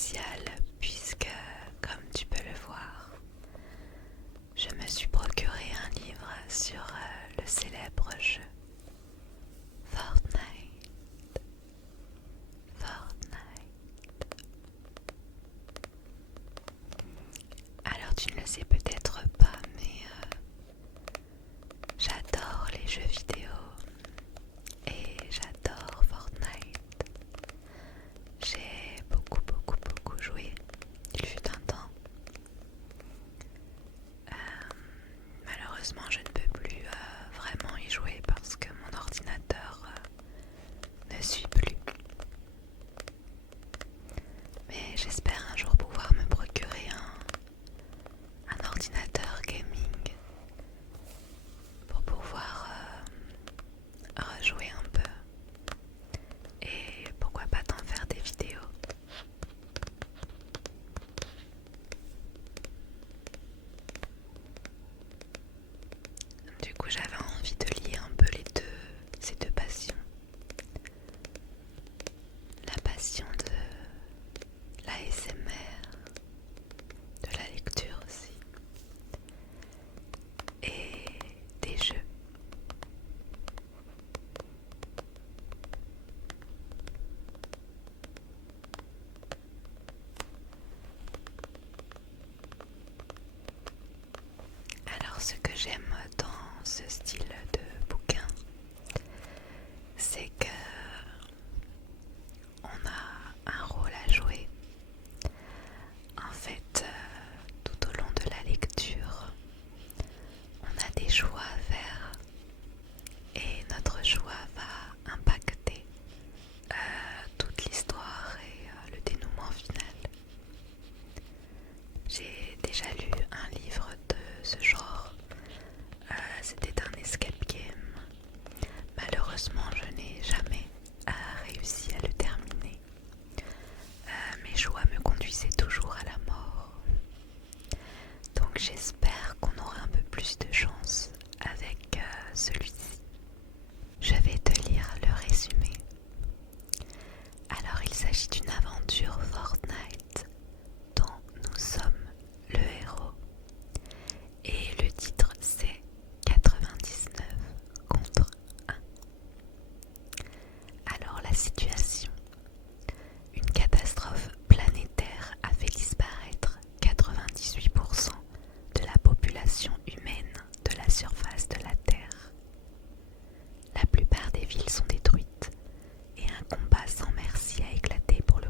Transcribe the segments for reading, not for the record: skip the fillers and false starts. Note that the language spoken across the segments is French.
spécial puisque, comme tu peux le voir, je me suis procuré un livre sur le célèbre jeu Fortnite. Alors tu ne le sais peut-être pas, mais j'adore les jeux vidéo et j'adore Fortnite. J'ai beaucoup joué, il fut un temps. Malheureusement, je ne peux plus vraiment y jouer parce que mon ordinateur ne suit plus. Mais j'espère un jour pouvoir me procurer un ordinateur gaming pour pouvoir rejouer un peu et pourquoi pas t'en faire des vidéos. Du coup, j'avais envie de lier un peu ces deux passions. La passion de l'ASMR, de la lecture aussi, et des jeux. Alors ce que j'aime dans ce style de bouquin, c'est que on a un rôle à jouer. En fait, tout au long de la lecture, on a des choix à faire et notre choix va impacter toute l'histoire et le dénouement final. J'ai déjà lu un livre de ce genre, c'était un escape game. Malheureusement, je n'ai jamais réussi à le terminer. Mes choix me conduisaient toujours à la mort. Donc j'espère qu'on aura un peu plus de chance avec celui-ci. Je vais te lire le résumé. Alors il s'agit d'une aventure Fortnite dont nous sommes le héros. Et le titre c'est 99 contre 1. Alors la situation. Une catastrophe planétaire a fait disparaître 98% de la population humaine de la surface de la Terre. La plupart des villes sont détruites et un combat sans merci a éclaté pour le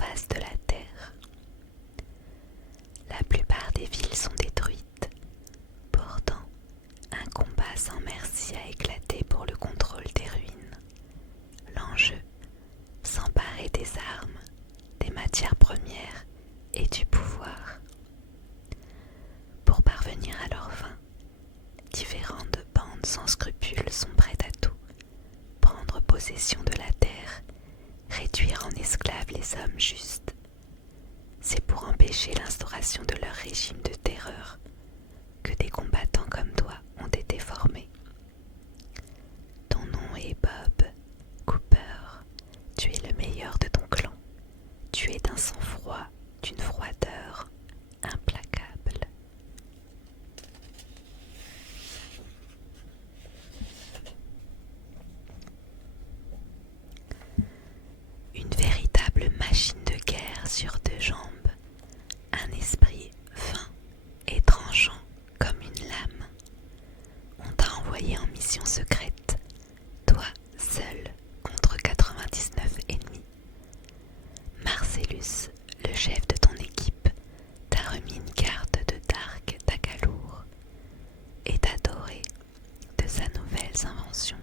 surface de la Terre. La plupart des villes sont détruites. Pourtant, un combat sans merci a éclaté pour le contrôle des ruines. L'enjeu, s'emparer des armes, des matières premières et du pouvoir. Pour parvenir à leur fin, différentes bandes sans scrupules sont prêtes à tout. Prendre possession de la terre, réduire en esclaves les hommes justes. C'est pour empêcher l'instauration de leur régime de terreur que des combattants comme toi ont été formés. Ton nom est Bob Cooper. Tu es le meilleur de ton clan. Tu es d'un sang-froid, d'une froideur implacable. Une véritable machine de guerre sur deux jambes, un esprit fin et tranchant comme une lame. On t'a envoyé en mission secrète, toi seul contre 99 ennemis. Marcellus, le chef de ton équipe, t'a remis une carte de Dark Takalour et t'a doré de sa nouvelle invention,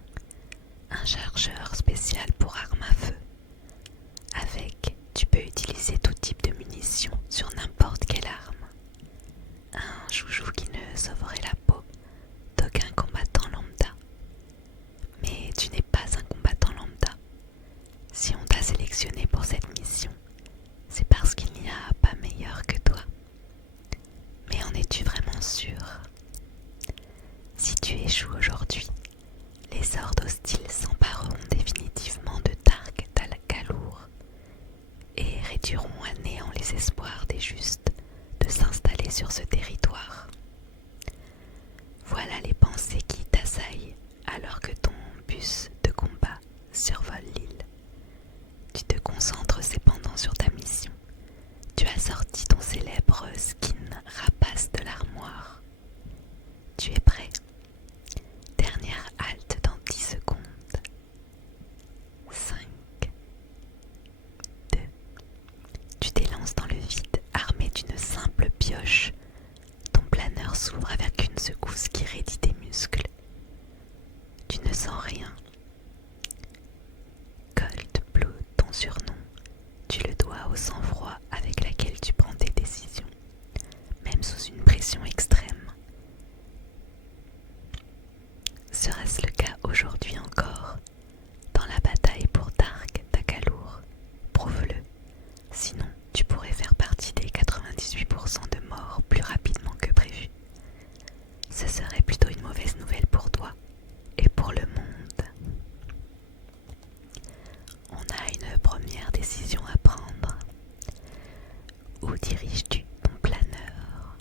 un chargeur spécial pour armes à feu. Avec, tu peux utiliser tout type de munitions sur n'importe quelle arme. Un joujou qui ne sauverait la peau d'aucun combattant lambda. Mais tu n'es pas un combattant lambda. Si on t'a sélectionné pour cette mission, c'est parce qu'il n'y a pas meilleur que toi. Mais en es-tu vraiment sûr? Si tu échoues aujourd'hui, les hordes hostiles s'empareront définitivement de Dark Takalour et réduiront à néant les espoirs des justes de s'installer sur ce territoire. Voilà les pensées qui t'assaillent alors que ton bus de combat survole l'île. Tu te concentres cependant sur ta mission. Tu as sorti ton célèbre skin rapace de l'armoire. Tu es prêt? Dernière halte dans 10 secondes. 5, 2, tu t'élances dans le vide armé d'une simple pioche. Ton planeur s'ouvre avec une secousse qui raidit tes muscles. Tu ne sens rien. Cold Blood, ton surnom, tu le dois au sang-froid avec laquelle tu prends tes décisions, même sous une pression extrême. Sera-ce le cas aujourd'hui encore, dans la bataille pour Dark Takalour? Prouve-le, sinon tu pourrais faire partie des 98% de morts plus rapidement que prévu. Ce serait plutôt une mauvaise nouvelle pour toi et pour le monde. On a une première décision à prendre. Où diriges-tu ton planeur?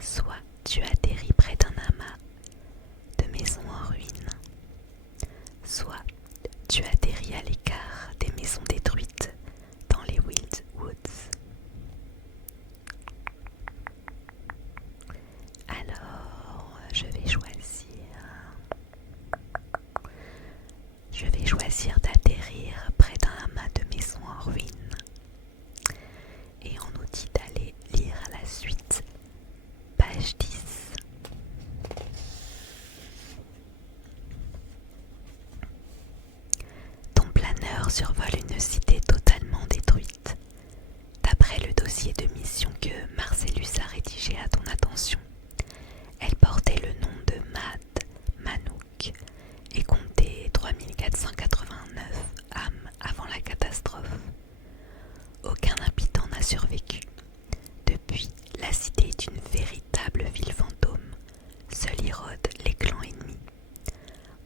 Soit tu atterris près d'un amas de maisons en ruine, soit tu atterris à l'écart des maisons détruites dans les Wild Woods. Alors, je vais choisir d'atterrir près d'un amas de maisons en ruine. Et on nous dit d'aller lire la suite, page 10. Ton planeur survole une cité totalement détruite. D'après le dossier de mission que Marcellus a rédigé à ton attention, elle portait le nom de Mad Manouk et comptait 3489 âmes avant la catastrophe. Aucun habitant n'a survécu. Depuis, la cité est une véritable ville fantôme. Seuls y rôdent les clans ennemis.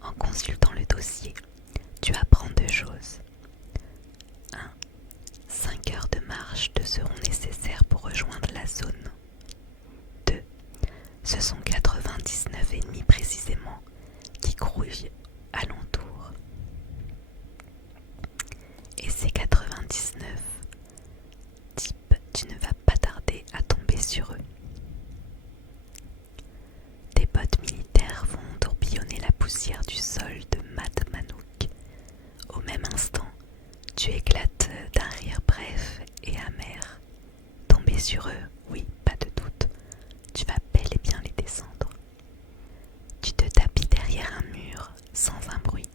En consultant le dossier, tu apprends deux choses. 1. 5 heures de marche te seront nécessaires pour rejoindre la zone. 2. Ce sont 99 ennemis précisément qui grouillent alentour. Et ces 99 types, tu ne sur eux, oui, pas de doute, tu vas bel et bien les descendre. Tu te tapis derrière un mur sans un bruit.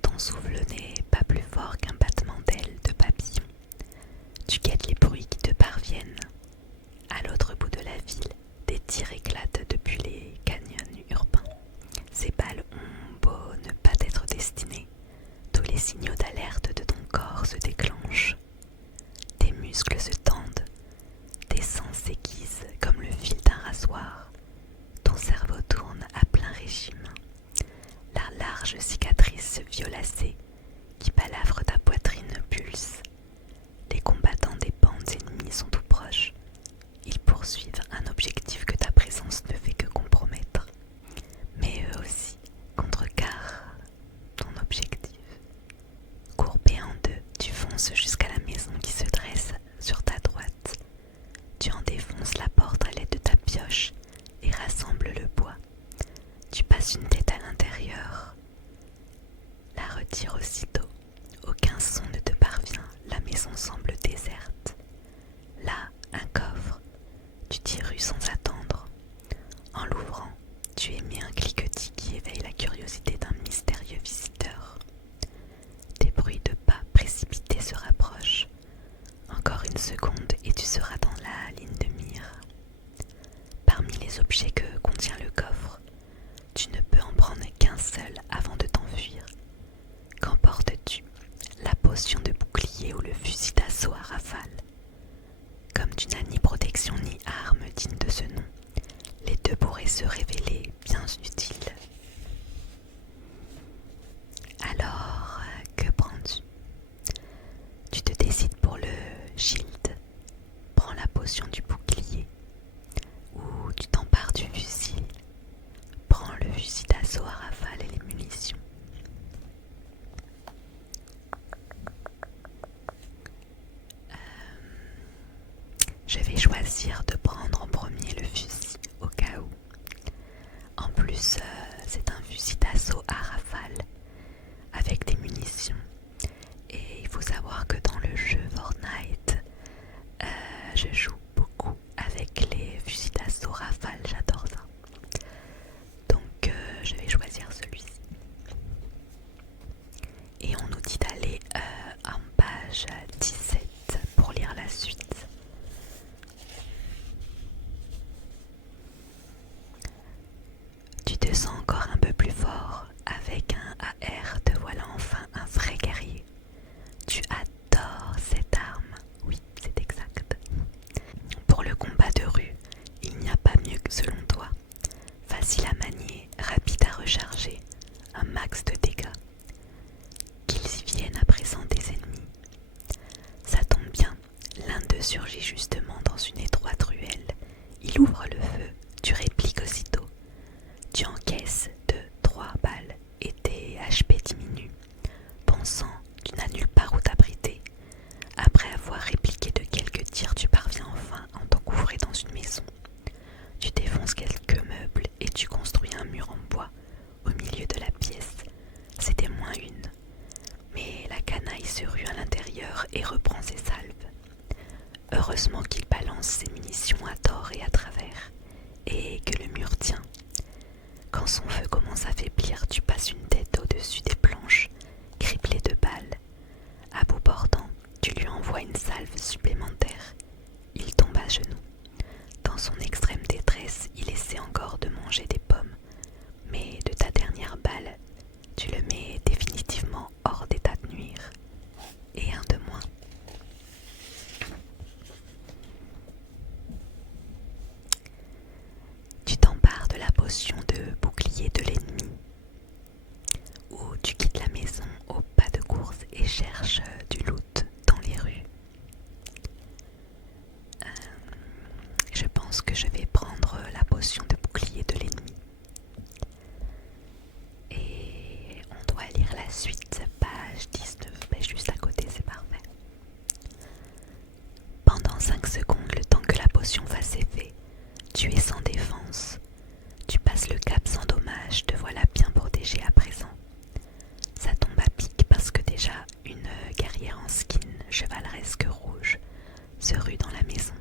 Ton souffle n'est pas plus fort qu'un battement d'ailes de papillon. Tu guettes les bruits qui te parviennent. À l'autre bout de la ville, des tirs éclatent depuis les canyons urbains. Ces balles ont beau ne pas être destinées, tous les signaux d'alerte de ton corps se déclenchent. Tes muscles se tendent, tes sens s'aiguisent comme le fil d'un rasoir. Ton cerveau tourne à plein régime. La large cicatrice violacée qui balafre ta poitrine pulse. Les combattants des bandes ennemies sont tout proches. Ils poursuivent un objectif que ta présence ne fait que compromettre. Mais eux aussi contrecarrent ton objectif. Courbé en deux, tu fonces jusqu'à la maison qui se dresse sur ta droite. Tu en défonces la porte à l'aide de ta pioche et rassembles le bois. Tu passes une tête à l'intérieur, la retires aussitôt. Aucun son ne te parvient, la maison semble déserte. Là, un coffre. Tu t'y rues sans attendre. En l'ouvrant, tu émets un cliquetis qui éveille la curiosité d'un mystérieux visiteur. Des bruits de pas précipités se rapprochent. Encore une seconde et tu seras dans la ligne de mire. Parmi les objets que contient le coffre, tu ne peux en prendre qu'un seul avant de t'enfuir. Qu'emportes-tu? La potion de bouclier ou le fusil d'assaut à rafale? Comme tu n'as ni protection ni arme digne de ce nom, les deux pourraient se révéler bien utiles. Alors, que prends-tu? Tu te décides pour le shield. Prends la potion du bouclier. Ou tu t'empares du fusil. Prends le fusil d'assaut à rafale et les munitions. Je vais choisir de prendre en premier le fusil au cas où. En plus, c'est un fusil d'assaut à rafale avec des munitions. Et il faut savoir que dans le jeu Fortnite, je joue beaucoup avec les fusils d'assaut rafale, j'adore ça. Donc je vais choisir celui-ci. Et on nous dit d'aller en page 17 pour lire la suite. Tu te sens encore un peu plus fort. Avec un AR, te voilà enfin un vrai guerrier. Tu adores cette arme. Oui, c'est exact. Pour le combat de rue, il n'y a pas mieux que selon toi. Facile à manier, rapide à recharger, un max de dégâts. Qu'ils y viennent à présent des ennemis. Ça tombe bien, l'un d'eux surgit justement dans une étroite ruelle. Il ouvre le feu, tu répliques aussitôt. Tu encaisses 2-3 balles et tes HP diminuent. Bon sang, tu n'as nulle part où t'abriter. Après avoir répliqué de quelques tirs, tu parviens enfin à t'engouffrer dans une maison. Tu défonces quelques meubles et tu construis un mur en bois au milieu de la pièce. C'était moins une. Mais la canaille se rue à l'intérieur et reprend ses salves. Heureusement qu'il balance ses munitions à tort et à travers, et que le mur tient. Quand son feu commence à faiblir, tu passes une tête au-dessus des planches, criblées de balles. À bout portant, tu lui envoies une salve supplémentaire. Il tombe à genoux. Dans son extrême détresse, il essaie encore de manger des pommes. Mais de ta dernière balle, tu le mets définitivement hors d'état de nuire. Et un de moins. Tu t'empares de la potion de bouclier de l'ennemi. Ou tu quittes la maison au pas de course et cherches du loot dans les rues. Je pense que je vais prendre la potion de bouclier de l'ennemi. Et on doit lire la suite, page 19, juste à côté, c'est parfait. Pendant 5 secondes, le temps que la potion fasse effet, tu es sans défense. Tu passes le cap sans dommage, te voilà bien protégé à présent. Ça tombe à pic parce que déjà une guerrière en skin chevaleresque rouge se rue dans la maison.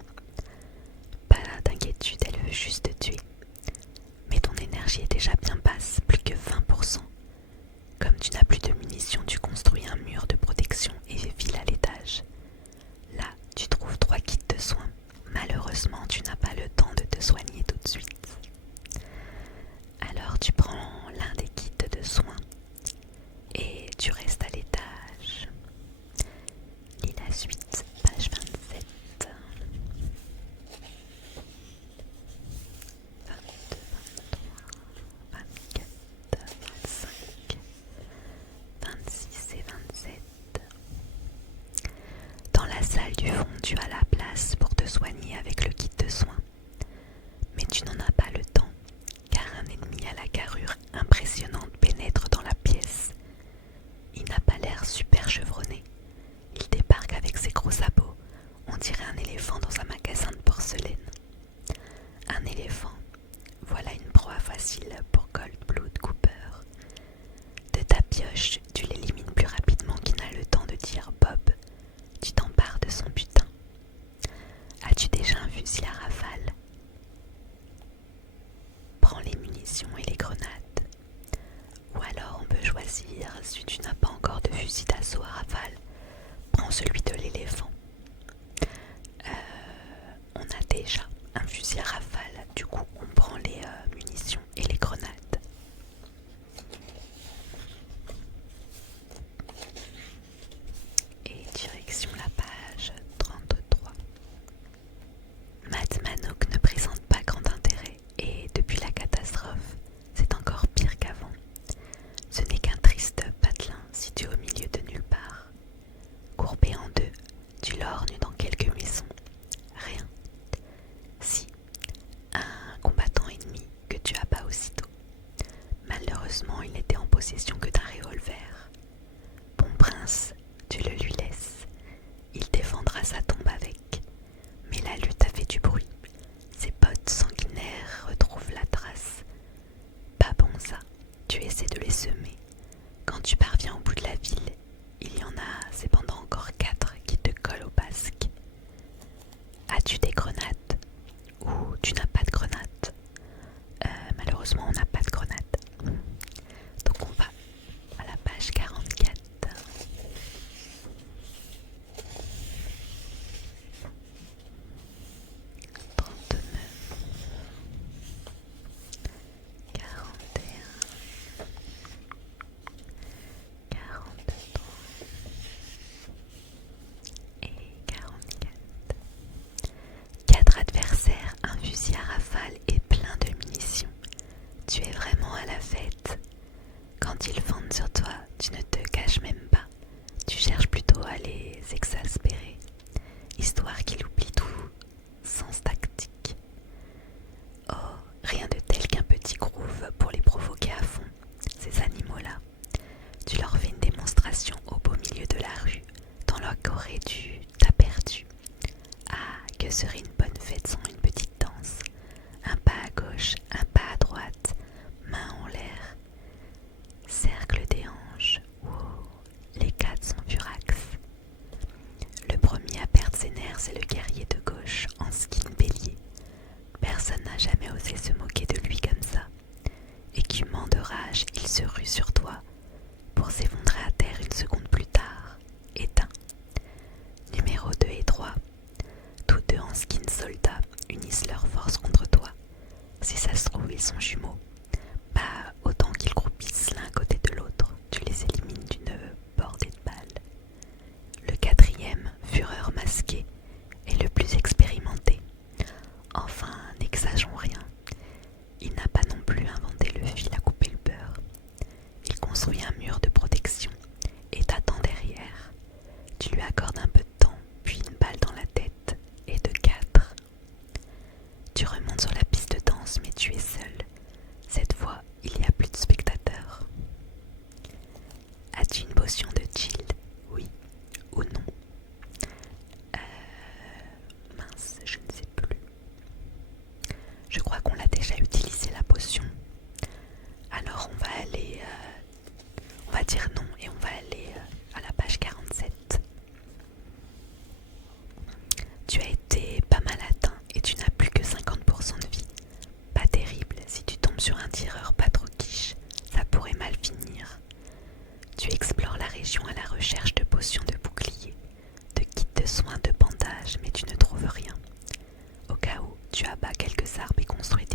du fond, tu as la place pour te soigner avec le kit de soins. Mais tu n'en as pas le temps, car un ennemi à la carrure impressionnante pénètre dans la pièce. Il n'a pas l'air super chevronné. Il débarque avec ses gros sabots. On dirait un éléphant dans un magasin de porcelaine. Un éléphant, voilà une proie facile pour Goldblood Cooper. De ta pioche, tu l'élimines plus rapidement qu'il n'a le temps de dire Bob. Tu t'empares de son butin. As-tu déjà un fusil à rafale? Prends les munitions et les grenades. Ou alors on peut choisir, si tu n'as pas encore de fusil d'assaut à rafale, prends celui de l'éléphant. On a déjà un fusil à rafale, du coup on prend les munitions et les grenades. Et direction la page 33. Matt Manock ne présente pas grand intérêt et depuis la catastrophe, c'est encore pire qu'avant. Ce n'est qu'un triste patelin situé au milieu de nulle part. Courbé en deux, tu lorgnes dans quelques maisons. Rien. Si, un combattant ennemi que tu abats aussitôt. Malheureusement, il n'était en possession que d'un revolver. Bon prince, tu le lui laisses. Il défendra sa tombe avec. Mais la lutte a fait du bruit. Ses potes sanguinaires retrouvent la trace. Pas bon ça, tu essaies de les semer. Quand tu parviens au bout de la ville, il y en a cependant encore 4 qui te collent au basque. As-tu des grenades? Ou tu n'as pas de grenades? Malheureusement, on n'a pas de grenades. Donc on va à la page 44. 39, 41, 43 et 44. 4 adversaires, un fusil à rafale et plein de munitions. Tu es vraiment à la fête. Quand ils fondent sur toi, tu ne te caches même pas. Tu cherches plutôt à les exaspérer, histoire qu'ils oublient tout sens tactique. Oh, rien de tel qu'un petit groove pour les provoquer à fond, ces animaux-là. Tu leur fais une démonstration au beau milieu de la rue, dans leur corée du t'as perdu. Ah, que serait une bonne fête sans une petite danse? Un pas à gauche, un pas à droite, main en l'air. Cercle des hanches. Wow, les 4 sont furax. Le premier à perdre ses nerfs, c'est le guerrier de gauche en skin bélier. Personne n'a jamais osé se moquer de lui comme ça. Écumant de rage, il se rue sur toi pour s'effondrer à terre une seconde plus tard, éteint. Numéro 2 et 3, tous deux en skin soldat, unissent leurs forces contre toi. Si ça se trouve, ils sont jumeaux. Pas autant qu'ils croupissent l'un à côté de l'autre, tu les élimines d'une bordée de balles. Le quatrième, fureur masqué, est le plus expérimenté. Enfin, n'exagerons rien. Il n'a pas non plus inventé le fil à couper le beurre. Il construit un mur de protection et t'attend derrière. Tu lui accordes un peu de temps, puis une balle dans la tête, et de 4. Tu remontes sur la piste de danse, mais tu es seul. Cette fois, il n'y a plus de spectateurs. As-tu une potion de chill? Oui ou non? Mince, je ne sais plus. Je crois qu'on l'a déjà utilisé la potion. Alors on va aller... on va dire non et on va aller à la page 47. Tu as été pas mal atteint et tu n'as plus que 50% de vie. Pas terrible, si tu tombes sur un tireur pas trop quiche, ça pourrait mal finir. Tu explores la région à la recherche de potions de bouclier, de kits de soins, de bandages, mais tu ne trouves rien. Au cas où, tu abats quelques arbres et construis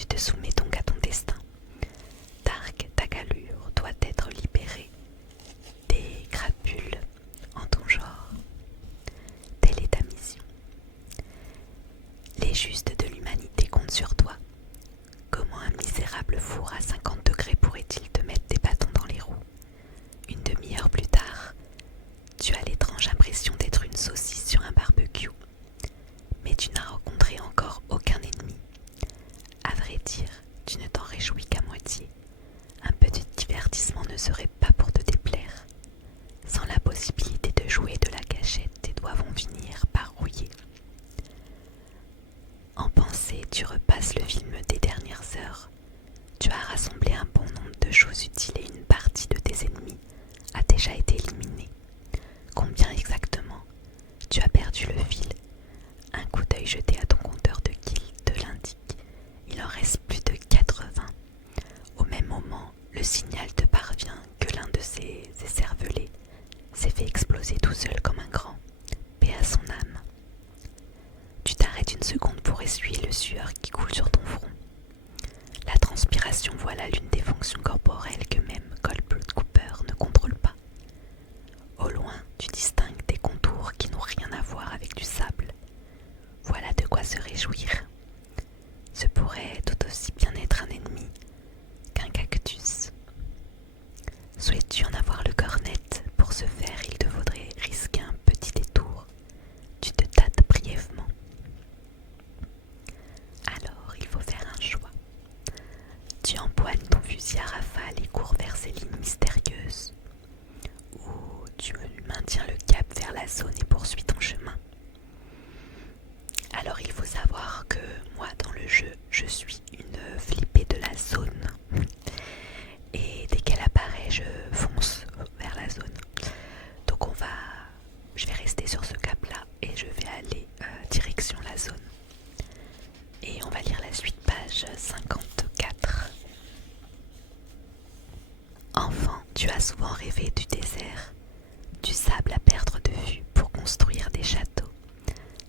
Tu te soumets donc à ton destin. Tark Tagalure doit être libéré des crapules en ton genre. Telle est ta mission. Les justes de l'humanité comptent sur toi. Comment un misérable four à 50 degrés pourrait-il te mettre des bâtons dans les roues? Une demi-heure plus tard, tu as l'étrange impression d'être une saucisse sur un barbecue. Mais tu n'as rencontré encore aucun ennemi. À vrai dire, tu ne t'en réjouis qu'à moitié. Un petit divertissement ne serait pas pour te déplaire. Sans la possibilité de jouer de la cachette, tes doigts vont finir par rouiller. En pensée, tu repasses le film des dernières heures. Tu as rassemblé un bon nombre de choses utiles et une partie de tes ennemis a déjà été éliminée. Combien exactement? Tu as perdu le fil. Un coup d'œil jeté à ton compteur de kills te l'indique. Il en reste plus de 80. Au même moment, le signal te parvient que l'un de ces écervelés s'est fait exploser tout seul comme un grand. Paix à son âme. Tu t'arrêtes une seconde pour essuyer le sueur qui coule sur ton front. La transpiration, voilà l'une des fonctions corporelles que même Coldblood Cooper ne contrôle pas. Au loin, tu distingues des contours qui n'ont rien à voir avec du sable. Voilà de quoi se réjouir. Ce pourrait tout aussi bien être un ennemi qu'un cactus. Souhaites-tu en avoir le corps net? Pour ce faire, il te faudrait risquer un petit détour. Tu te tâtes brièvement. Alors, il faut faire un choix. Tu empoignes ton fusil à rafale et cours vers ces lignes mystérieuses. Ou tu maintiens le cap vers la zone et poursuis ton chemin. Alors il faut savoir que moi dans le jeu, je suis une flippée de la zone. Et dès qu'elle apparaît, je fonce vers la zone. Donc je vais rester sur ce cap là et je vais aller direction la zone. Et on va lire la suite, page 54. Enfant, tu as souvent rêvé du désert, du sable à perdre de vue pour construire des châteaux.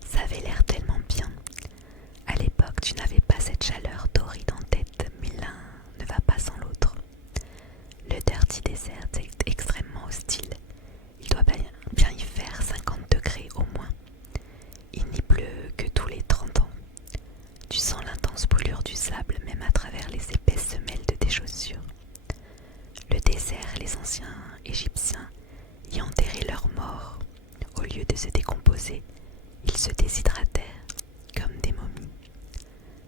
Ça avait l'air tellement bien. À l'époque, tu n'avais pas cette chaleur torride en tête, mais l'un ne va pas sans l'autre. Le Dirty Desert est extrêmement hostile. Il doit bien y faire 50 degrés au moins. Il n'y pleut que tous les 30 ans. Tu sens l'intense brûlure du sable même à travers les épaisses semelles de tes chaussures. Le désert, les anciens Égyptiens y enterraient leurs morts. Au lieu de se décomposer, ils se déshydratèrent comme des momies.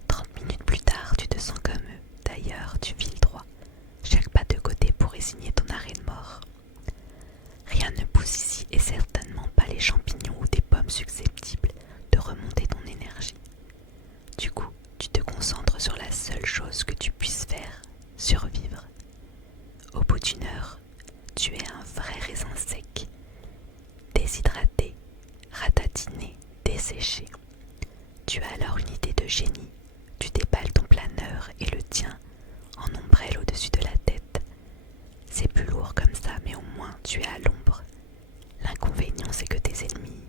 30 minutes plus tard, tu te sens comme eux. D'ailleurs, tu files droit, chaque pas de côté pour résigner ton arrêt de mort. Rien ne pousse ici et certainement pas les champignons ou des pommes susceptibles de remonter ton énergie. Du coup, tu te concentres sur la seule chose que tu puisses faire, survivre. Au bout d'une heure, tu es un vrai raisin sec, déshydraté, ratatiné, desséché. Tu as alors une idée de génie. Tu déballes ton planeur et le tiens en ombrelle au-dessus de la tête. C'est plus lourd comme ça, mais au moins tu es à l'ombre. L'inconvénient, c'est que tes ennemis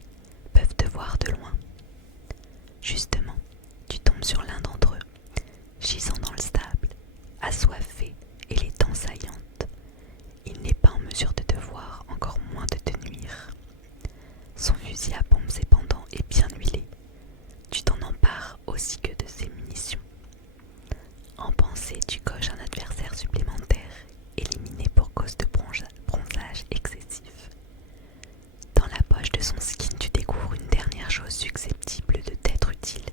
peuvent te voir de loin. Justement, tu tombes sur l'un d'entre eux, gisant dans le sable, assoiffé et les dents saillantes. Il n'est pas en mesure de te voir, encore moins de te nuire. Son fusil à pompe cependant est bien huilé. Tu t'en empares aussi que de ses munitions. En pensée, tu coches un adversaire supplémentaire, éliminé pour cause de bronzage excessif. Dans la poche de son skin, tu découvres une dernière chose susceptible de t'être utile.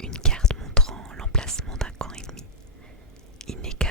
Une carte montrant l'emplacement d'un camp ennemi. Il n'est qu'à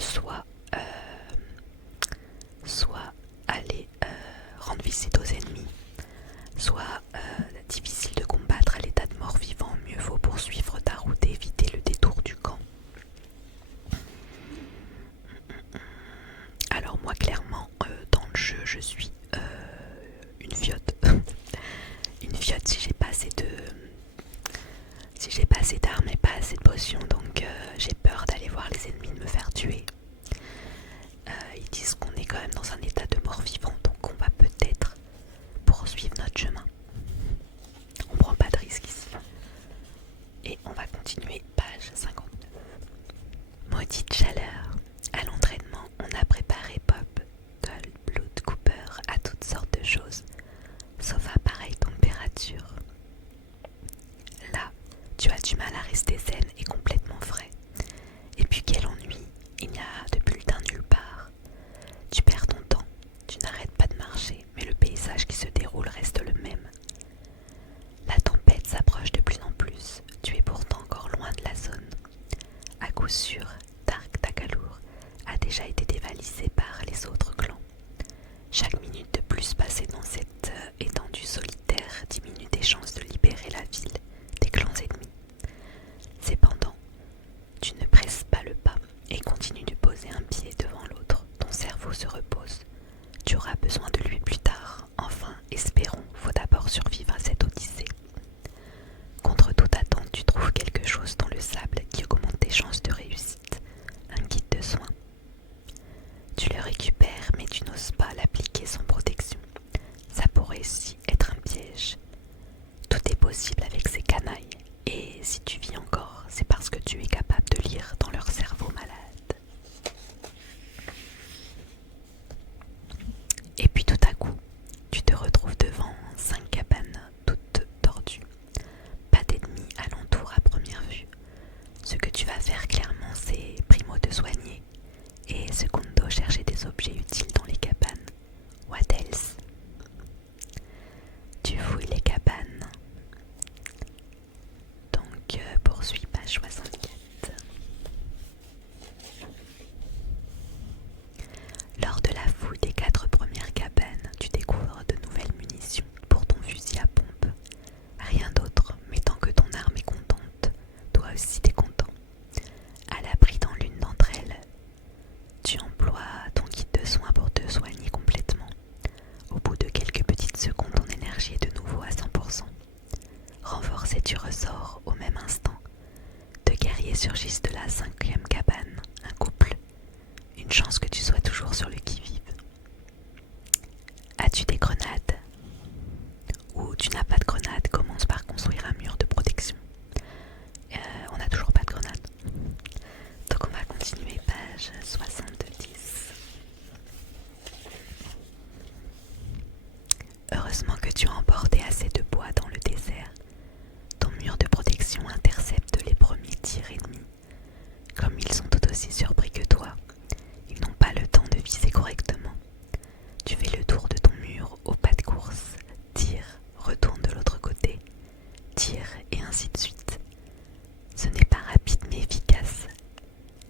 euh, soit aller rendre visite aux ennemis, soit difficile de combattre à l'état de mort-vivant. Mieux vaut poursuivre ta route et éviter le détour du camp. Alors moi clairement dans le jeu je suis une fiotte. Une fiotte si j'ai pas assez d'armes et pas assez de potions, donc j'ai peur d'aller voir les ennemis, de me faire tuer. Ils disent qu'on est quand même dans un état de mort-vivant, donc on va peut-être poursuivre notre chemin. On prend pas de risque ici. Et on va continuer, page 59. Maudite chaleur. À l'entraînement, on a préparé Bob, Goldblood, Cooper à toutes sortes de choses, sauf à pareille température. Là, tu as du mal à rester zen et complètement frais. Et puis quel ennui, il n'y a de bulletin nulle part. Tu perds ton temps, tu n'arrêtes pas de marcher, mais le paysage qui se déroule reste le même. La tempête s'approche de plus en plus, tu es pourtant encore loin de la zone. À coup sûr, Dark Takalour a déjà été dévalisé par les autres clans. Chaque minute de plus passée dans cette étendue solitaire diminue tes chances de libérer la ville des clans ennemis. Cependant, tu ne presses pas le pas et continues de poser un pied devant l'autre. Ton cerveau se repose. Tu auras besoin de lui plus tard. Enfin, espérons, faut d'abord survivre à cette odyssée. Contre toute attente, tu trouves quelque chose dans le sable qui augmente tes chances de réussite. Un kit de soins. Tu le récupères, mais tu n'oses pas l'appliquer sans protection. Ça pourrait aussi être un piège. Tout est possible avec ces canailles. Et si tu vis encore, c'est parce que tu es capable de lire dans leur cerveau malade. Et puis tout à coup, tu te retrouves devant 5 cabanes toutes tordues. Pas d'ennemis alentour à première vue. Ce que tu vas faire clairement, c'est primo te soigner et secondo chercher des objets utiles dans les cabanes. What else? Tu fouilles les cabanes. Donc poursuis page 64. Lors de la fouille des 4 premières cabanes, tu découvres de nouvelles munitions pour ton fusil à pompe. Rien d'autre, mais tant que ton arme est contente, toi aussi t'es content. À l'abri dans l'une d'entre elles, tu emploies ton kit de soins pour te soigner complètement. Au bout de quelques petites secondes, ton énergie est de nouveau à 100%. Renforcé, tu ressors au même instant. Deux guerriers surgissent de la 5e cabane, un couple. Une chance que tu sois toujours sur le qui-vive. As-tu des grenades? Ou tu n'as pas de grenades, commence par construire un mur de protection. On n'a toujours pas de grenades. Donc on va continuer, page 70. Heureusement que tu as emporté assez de bois dans le désert. Ton mur de protection intercepte les premiers tirs ennemis. Comme ils sont tout aussi surpris que toi, ils n'ont pas le temps de viser correctement. Tu fais le tour de ton mur au pas de course, tire, retourne de l'autre côté, tire et ainsi de suite. Ce n'est pas rapide mais efficace.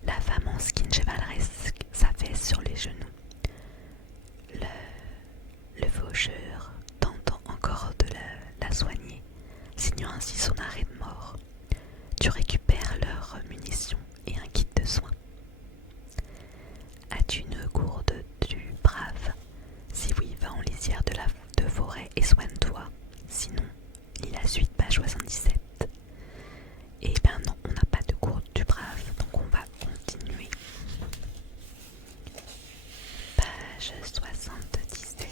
La femme en skin chevaleresque s'affaisse sur les genoux. Le faucheur tentant encore de la soigner, signant ainsi son arrêt de mort. Tu récupères leurs munitions et un kit de soins. As-tu une gourde du brave? Si oui, va en lisière de forêt et soigne-toi. Sinon, lis la suite, page 77. Et ben non, on n'a pas de gourde du brave, donc on va continuer. Page 77.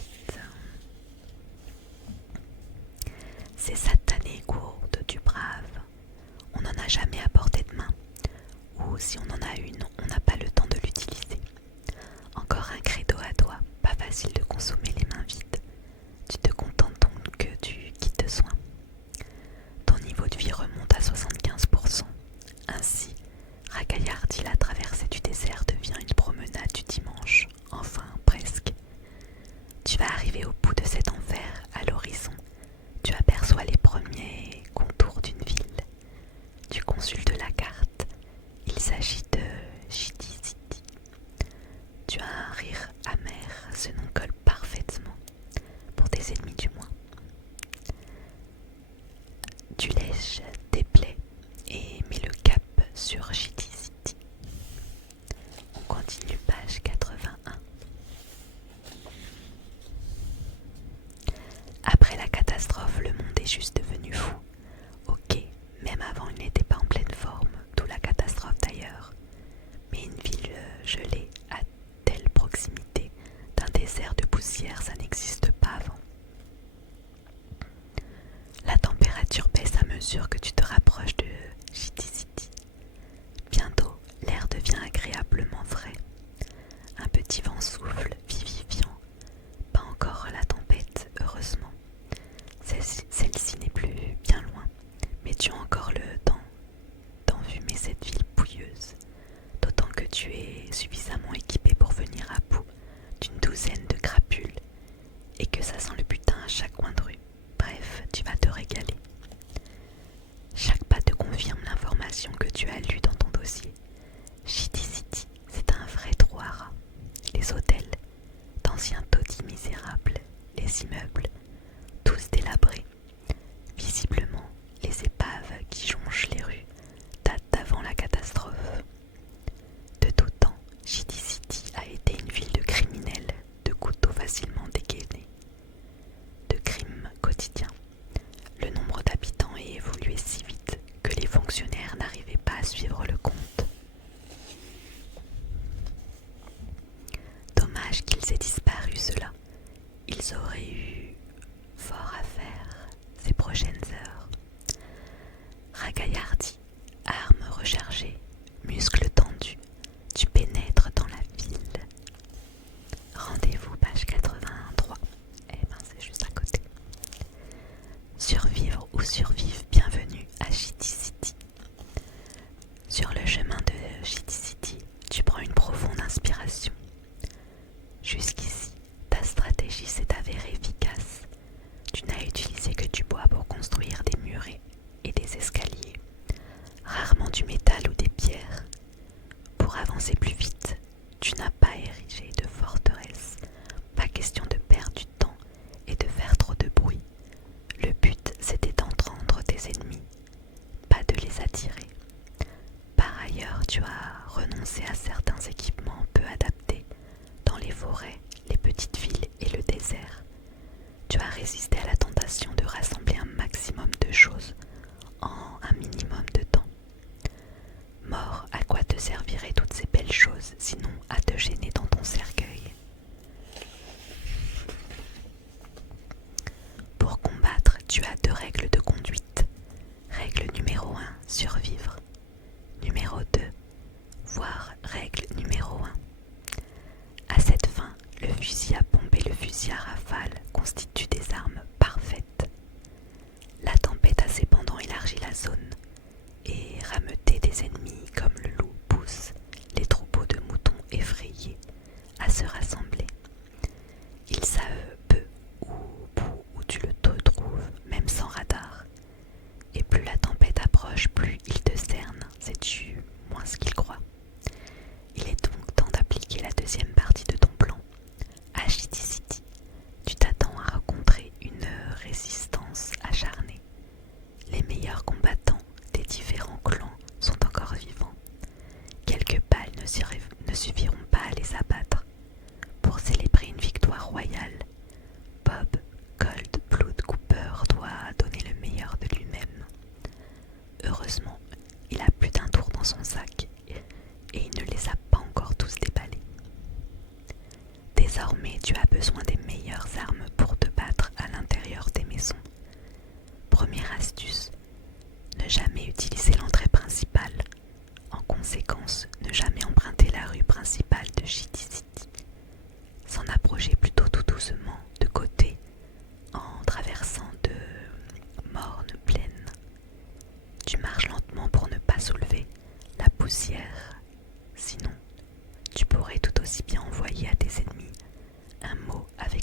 Ces satanées gourdes du brave, on n'en a jamais à portée de main. Ou si on en a une, on n'a pas le temps de l'utiliser. Encore un credo à toi, pas facile de consommer les mains vides. Tu te contentes donc que du kit de soins. Ton niveau de vie remonte à 75%. Ainsi, Ragayardi, la traversée du désert devient une promenade du dimanche. Enfin, presque. Tu vas arriver au bout de cet enfer, à l'horizon. Tu aperçois les ce nom colle parfaitement, pour tes ennemis du moins. Tu lèches tes plaies et mets le cap sur Shitty City. On continue page 81. Après la catastrophe, le monde est juste devenu fou. Ok, même avant il n'était pas en pleine forme, d'où la catastrophe d'ailleurs. Mais une ville gelée à telle proximité d'un désert de poussière, ça n'existe pas avant. La température baisse à mesure que tu te rapproches de Shitty City. Bientôt, l'air devient agréablement frais. Un petit vent souffle, vivifiant. Pas encore la tempête, heureusement. Celle-ci n'est plus bien loin, mais tu as encore le temps d'enfumer cette ville pouilleuse. D'autant que tu es suffisamment équipé pour venir à bout d'une douzaine de crapules et que ça sent le butin à chaque coin de rue. Bref, tu vas te régaler. Chaque pas te confirme l'information que tu as lue dans ton dossier. Shitty City, c'est un vrai trou à rats. Les hôtels, d'anciens taudis misérables, les immeubles, tous délabrés. Visiblement, les épaves qui jonchent les rues datent d'avant la catastrophe. De tout temps, Shitty City a été une ville de criminels, de couteaux facilement dégainés, de crimes quotidiens. Le nombre d'habitants a évolué si vite que les fonctionnaires n'arrivaient pas à suivre le compte. Dommage qu'ils aient disparu ceux-là. Ils auraient eu fort à faire ces prochaines heures. Ragaillardi, armes rechargées, muscles tendus, tu pénètres dans la ville. Rendez-vous page 83. Eh ben c'est juste à côté. Survivre ou survivre, bienvenue à Shitty City. Sur le chemin de Shitty City, tu prends une profonde inspiration. Jusqu'ici, ta stratégie s'est avérée efficace. Tu n'as utilisé que du bois pour construire des murs et des escaliers, rarement du métal ou des pierres. Pour avancer plus vite, tu n'as pas érigé de forteresse. Pas question de perdre du temps et de faire trop de bruit. Le but, c'était d'entendre tes ennemis, pas de les attirer. Par ailleurs, tu as renoncé à certains équipements peu adaptés dans les forêts, les petites villes et le désert. Tu as résisté à la tentation de rassembler un maximum de choses en un minimum de temps. Mort, à quoi te serviraient toutes ces belles choses, sinon à te gêner dans ton cercueil? Pour combattre, tu as 2 règles de conduite. Règle numéro 1, survivre. Numéro 2, voire règle numéro 1. À cette fin, le fusil à pompe et le fusil à rafale constituent des armes parfaites. La tempête a cependant élargi la zone et rameuté des ennemis comme le loup pousse les troupeaux de moutons effrayés à se rassembler. Ils savent peu où tu le trouves, même sans radar. Et plus la tempête approche, plus ils te cernent, sais-tu moins ce qu'ils croient. Il est donc temps d'appliquer la deuxième partie de ton plan. À Shitty City, tu t'attends à rencontrer une résistance acharnée. Les meilleurs combattants des différents clans sont encore vivants. Quelques balles ne suffiront pas à les abattre. Pour célébrer une victoire royale, Bob Goldblood Cooper doit donner le meilleur de lui-même. Heureusement, il a plus d'un tour dans son sac et il ne les a pas encore tous déballés. Désormais, tu as besoin des meilleures armes pour te battre à l'intérieur des maisons. Première astuce, ne jamais utiliser l'entrée principale. En conséquence, ne jamais emprunter la rue principale de Shitty City. S'en approcher plutôt tout doucement, de côté, en traversant de mornes plaines. Tu marches lentement pour ne pas soulever la poussière. Sinon, tu pourrais tout aussi bien envoyer à tes ennemis un mot avec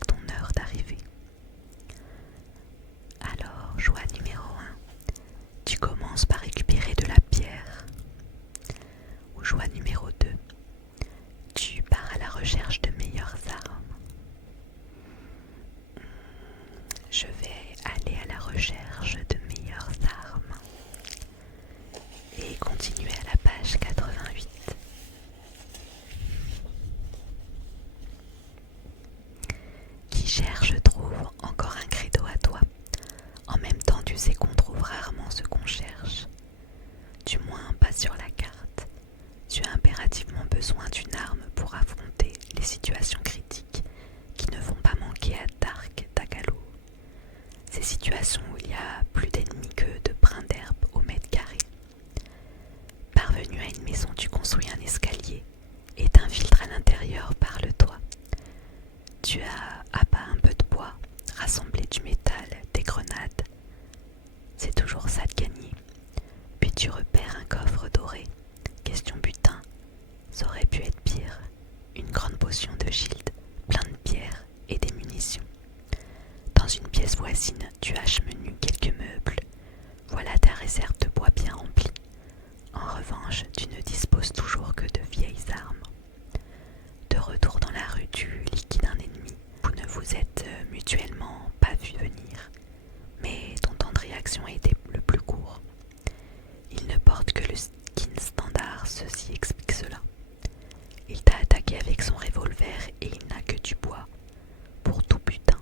Tu as à bas un peu de bois, rassemblé du métal, des grenades. C'est toujours ça de gagner. Puis tu repères un coffre doré. Question butin, ça aurait pu être pire. Une grande potion de shield, plein de pierres et des munitions. Dans une pièce voisine, tu achemines quelques meubles. Voilà ta réserve de bois bien remplie. En revanche, tu ne disposes toujours que de vieilles armes. De retour dans la rue, tu liquides un ennemi. Vous ne vous êtes mutuellement pas vu venir, mais ton temps de réaction a été le plus court. Il ne porte que le skin standard, ceci explique cela. Il t'a attaqué avec son revolver et il n'a que du bois. Pour tout butin.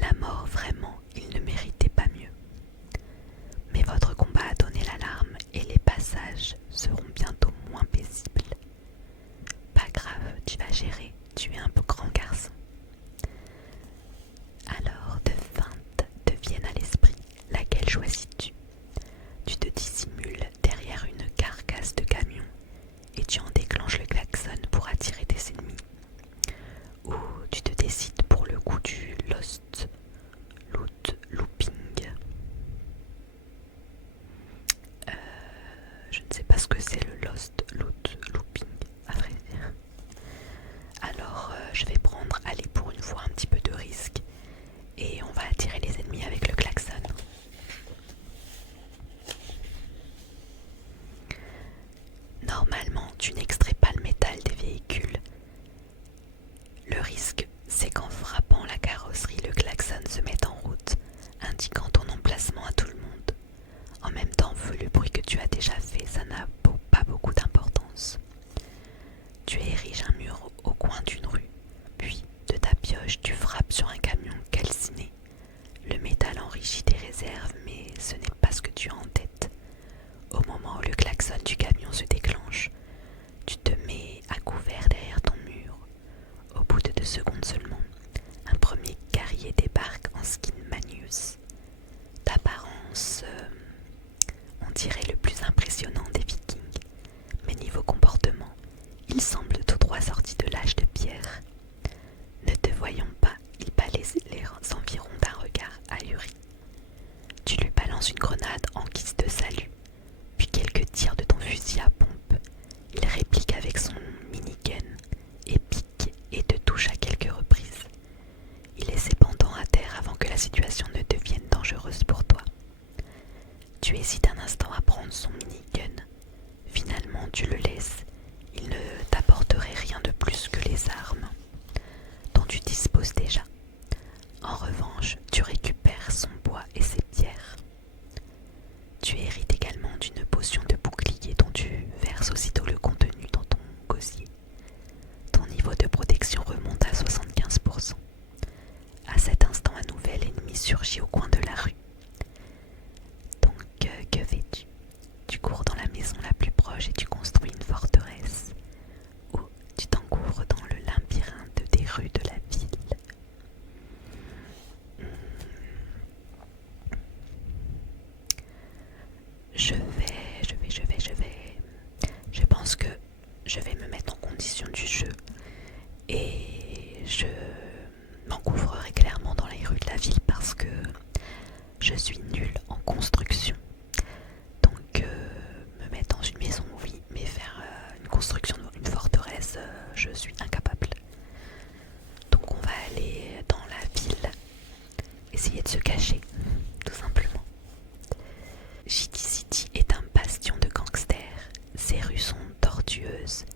La mort, vraiment, il ne méritait pas mieux. Mais votre combat a donné l'alarme et les passages seront bientôt moins paisibles. Pas grave, tu vas gérer, tu es un peu grand garçon. Alors, deux feintes te viennent à l'esprit. Laquelle choisis-tu? Tu te dissimules derrière une carcasse de camion et tu en déclenches le klaxon pour attirer tes ennemis. Ou tu te décides pour le coup du Lost Loot Looping. Je ne sais pas ce que c'est le Lost Loot Looping, à vrai dire. Alors je vais prendre, allez, pour une fois un petit peu de risque et on va attirer les ennemis avec le klaxon. Normalement, tu n'extrais pas le métal des véhicules. Le risque, c'est qu'en frappant la carrosserie, le klaxon se mette en route, indiquant ton emplacement à tout le monde. En même temps, vu le bruit que tu as déjà fait, ça n'a pas beaucoup d'importance. Tu ériges un mur au coin d'une rue, puis de ta pioche, tu frappes sur un camion calciné. Le métal enrichit tes réserves, mais ce n'est pas ce que tu as en tête. Au moment où le klaxon du camion se déclenche, tu te mets à couvert derrière ton mur. Au bout de 2 secondes seulement, un premier guerrier débarque en skin Magnus. D'apparence, on dirait le plus impressionnant des vikings, mais niveau comportement, il semble tout droit sorti de l'âge de pierre. Ne te voyant pas, il balaye les environs d'un regard ahuri. Tu lui balances une grenade en guise de salut, puis quelques tirs de ton fusil à pompe. Il réplique avec son minigun et pique et te touche à quelques reprises. Il est cependant à terre avant que la situation ne devienne dangereuse pour toi. Tu hésites un instant à prendre son minigun. Finalement, tu le laisses. Il ne t'apporterait rien de plus que les armes dont tu disposes déjà. En revanche, tu récupères son bois et ses pierres. Tu hérites également d'une potion de bouclier dont tu verses aussitôt le contenu dans ton gosier. Ton niveau de protection remonte à 75%. À cet instant, un nouvel ennemi surgit au coin de la rue. Donc, que fais-tu? Tu cours dans la maison la plus proche et tu construis une forteresse. Ou tu t'engouffres dans le labyrinthe des rues de la ville. Je pense que je vais me mettre en condition du jeu et je m'engouffrerai clairement dans les rues de la ville parce que je suis nulle en construction. Donc me mettre dans une maison, oui, mais faire une construction, une forteresse, je suis incapable. Donc on va aller dans la ville, essayer de se cacher, tout simplement. GT City est un bastion de gangsters. Ses rues sont tortueuses.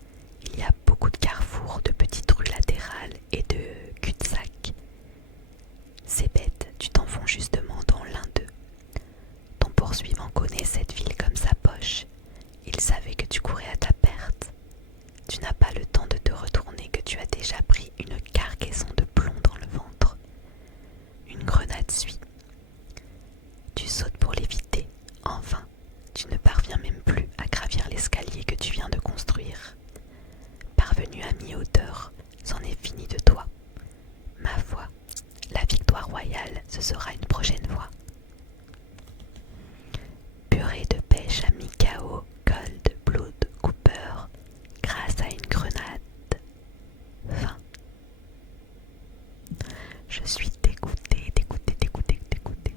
Il y a beaucoup de carrefours, de petites rues latérales et de cul-de-sac. C'est bête, tu t'enfonces justement dans l'un d'eux. Ton poursuivant connaît cette ville comme sa poche. Il savait que tu courais à ta perte. Tu n'as pas le temps de te retourner que tu as déjà pris une cargaison de plomb dans le ventre. Une grenade suit. Je suis dégoûtée, dégoûtée, dégoûtée, dégoûtée.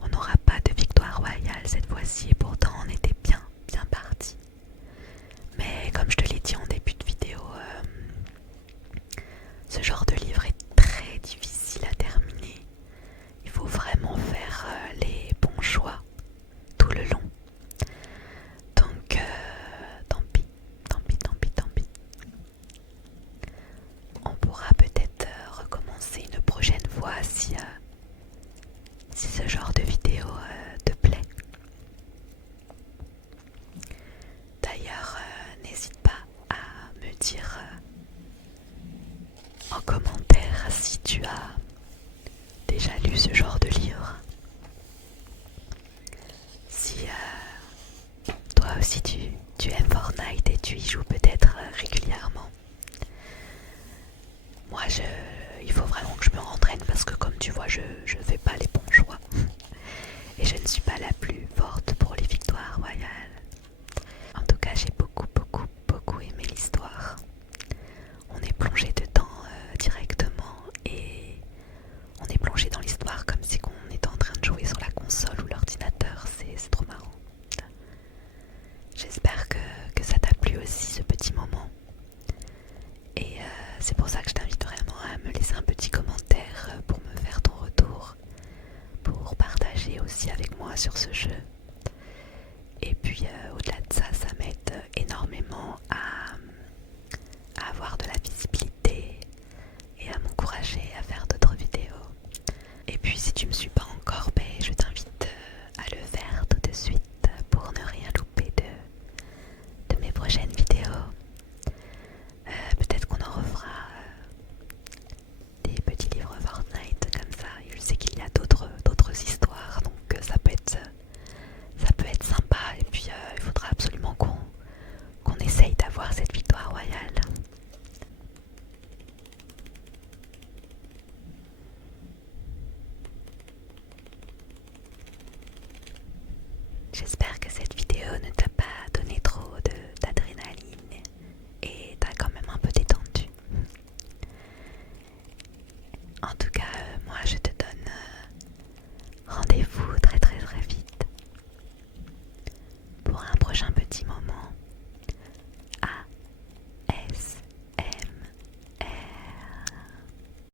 On n'aura pas de victoire royale cette fois-ci et pourtant on était bien, bien parti. Mais comme je te l'ai dit en début de vidéo, ce genre de livre est très difficile à terminer. Il faut vraiment faire les bons choix tout le long. Donc, tant pis, tant pis, tant pis, tant pis. On pourra peut-être recommencer une prochaine fois si ce genre de vidéo te plaît. D'ailleurs, n'hésite pas à me dire en commentaire si tu as déjà lu ce genre de livre. Si toi aussi tu aimes Fortnite et tu y joues peut-être régulièrement. Moi, il faut vraiment que je me rentraîne parce que comme tu vois, je fais pas les bons choix. Et je ne suis pas la plus forte pour les victoires royales. En tout cas, j'ai beaucoup, beaucoup, beaucoup aimé l'histoire. On est plongé dedans directement et on est plongé dans l'histoire comme si on était en train de jouer sur la console ou l'ordinateur. C'est trop marrant. J'espère que ça t'a plu aussi ce petit moment. Et c'est pour ça que je t'invite vraiment à me laisser un petit commentaire pour me faire ton retour, pour partager aussi avec moi sur ce jeu. Et puis au-delà de ça, ça m'aide énormément à avoir de la visibilité et à m'encourager à faire d'autres vidéos. Et puis si tu me suis pas encore, je t'invite à le faire tout de suite pour ne rien louper de mes prochaines vidéos. Peut-être qu'on en refera des petits livres Fortnite comme ça. Je sais qu'il y a d'autres histoires, donc ça peut être sympa. Et puis il faudra absolument qu'on essaye d'avoir cette victoire royale. J'espère que cette vidéo ne t'a